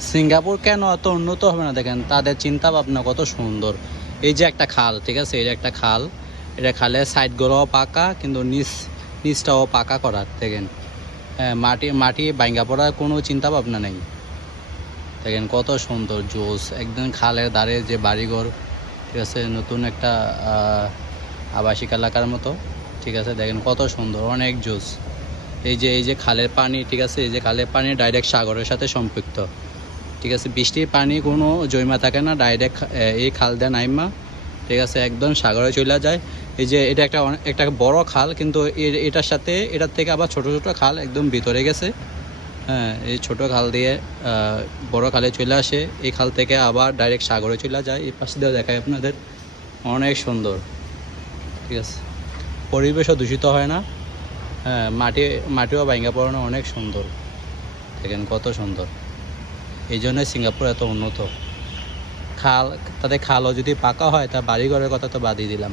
Singapore কেন এত উন্নত হবে না দেখেন, তাদের চিন্তা ভাবনা কত সুন্দর। এই যে একটা খাল, ঠিক আছে, এই যে একটা খাল, এটা খালের সাইডগুলোও পাকা, কিন্তু নিচটাও পাকা করা দেখেন। হ্যাঁ, মাটি মাটি ভাঙ্গা পড়ার কোনো চিন্তা ভাবনা নেই। দেখেন কত সুন্দর জোস, একদম খালের ধারে যে বাড়িঘর, ঠিক আছে, নতুন একটা আবাসিক এলাকার মতো, ঠিক আছে। দেখেন কত সুন্দর, অনেক জোস। এই যে খালের পানি, ঠিক আছে, এই যে খালের পানি ডাইরেক্ট সাগরের সাথে সম্পৃক্ত, ঠিক আছে। বৃষ্টির পানি কোনো জমা থাকে না, ডাইরেক্ট এই খাল দিয়ে নাইমা, ঠিক আছে, একদম সাগরে চলে যায়। এই যে এটা একটা বড় খাল, কিন্তু এটার থেকে আবার ছোট ছোট খাল একদম ভিতরে গেছে। হ্যাঁ, এই ছোট খাল দিয়ে বড় খালে চলে আসে, এই খাল থেকে আবার ডাইরেক্ট সাগরে চলে যায়। এই পাশে দিয়ে দেখায় আপনাদের, অনেক সুন্দর, ঠিক আছে। পরিবেশও দূষিত হয় না। হ্যাঁ, মাটিও ভাঙা পড়ানো, অনেক সুন্দর। দেখেন কত সুন্দর। এই জন্যই সিঙ্গাপুর এত উন্নত। খাল, তাদের খালও যদি পাকা হয়, তা বাড়িঘরের কথা তো বাদই দিলাম।